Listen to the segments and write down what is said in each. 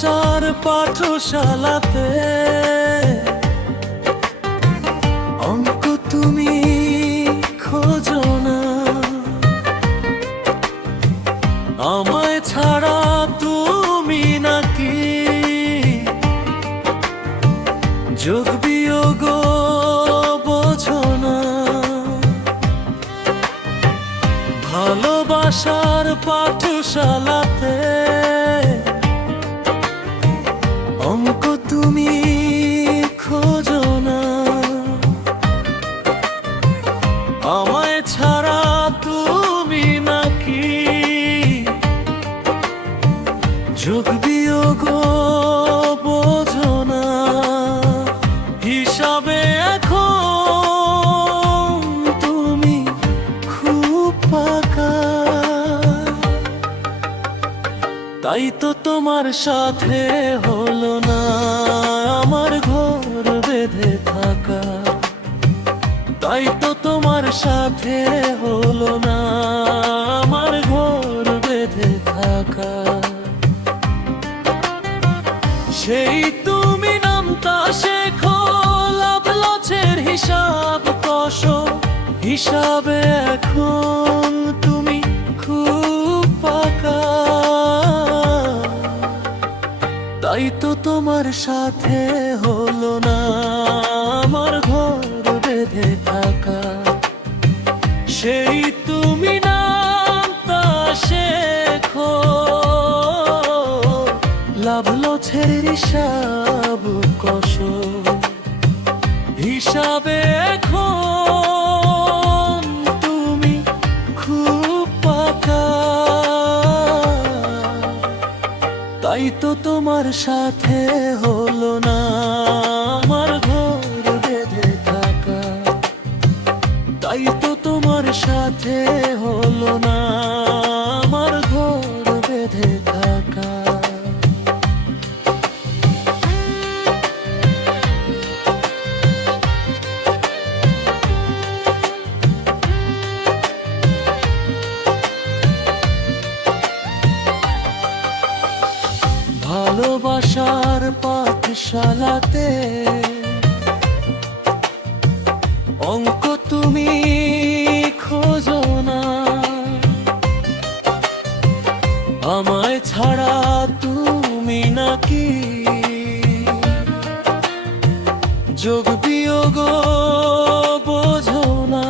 ভালোবাসার পাঠশালাতে অঙ্ক তুমি খোঁজো না, আমায় ছাড়া তুমি নাকি যোগ বিয়োগ বোঝো না। ভালোবাসার পাঠশালাতে অঙ্ক তুমি খোঁজো না, আমায় ছাড়া তুমি নাকি যোগ বিয়োগ বোঝো না। হিসাবে এখন তুমি খুব পাকা, তাই তো তোমার সাথে হলো না আমার ঘর বেঁধে থাকা, তাই তো তোমার সাথে হলো না আমার ঘর বেঁধে থাকা। সেই তুমি নামতা শেখো, লাভ লসের হিসাব কষো, হিসাবে এখন তুমি খুব পাকা, তাই তো তোমার সাথে হলো না আমার ঘর বেঁধে থাকা। সেই তুমি নামতা শেখো, লাভ লসের হিসাব কষো, হিসাবে এখন তুমি খুব পাকা, তাই তো তোমার সাথে হলো না আমার ঘর বেঁধে থাকা, তাই তো তোমার সাথে হলো না আমার ঘর বেঁধে থাকা। ভালোবাসার পাঠশালাতে অঙ্ক তুমি খোঁজো না, আমায় ছাড়া তুমি নাকি যোগ বিয়োগ বোঝো না।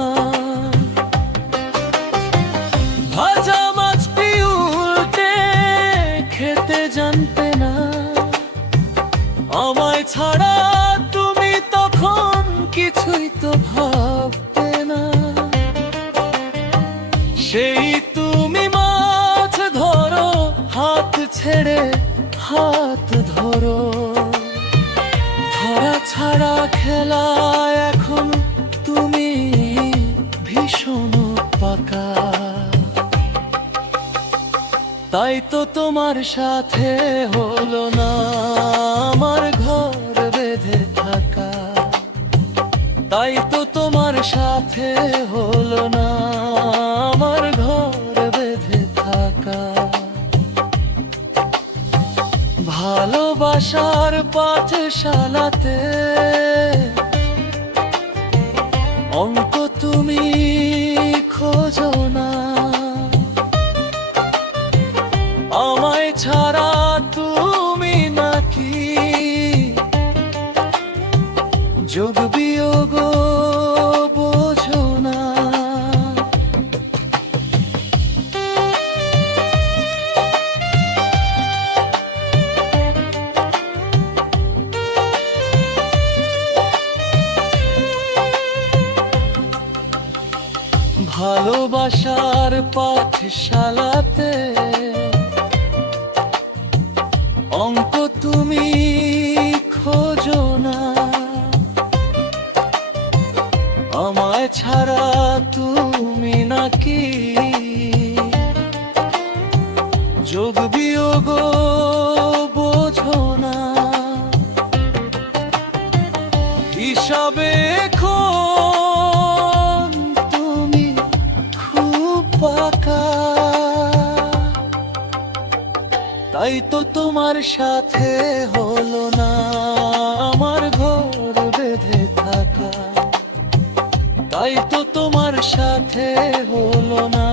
ভাজা মাছটি উল্টে খেতে জানতে না, আমায় ছাড়া তুমি তখন কিছুই তো ভাবতে না। সেই তুমি মাছ ধরো হাত ছেড়ে হাত ধরো, ধরা ছাড়া খেলা এখন তুমি ভীষণ পাকা, তাই তো তোমার সাথে হলো না আমার ঘর বেঁধে থাকা, তাই তো তোমার সাথে হলো না আমার ঘর বেঁধে থাকা। ভালোবাসার পাঠশালাতে অঙ্ক তুমি খোঁজো না, আমায় ছাড়া তুমি নাকি যোগ বিয়োগ বোঝো না। ভালোবাসার পাঠশালাতে অঙ্ক তুমি খোঁজো না, আমায় ছাড়া তুমি নাকি যোগ বিয়োগ বোঝো না। হিসাবে এখন তুমি খুব পাকা, তাই তো তোমার সাথে হলো না আমার ঘর বেঁধে থাকা, তাই তো তোমার সাথে হলো না।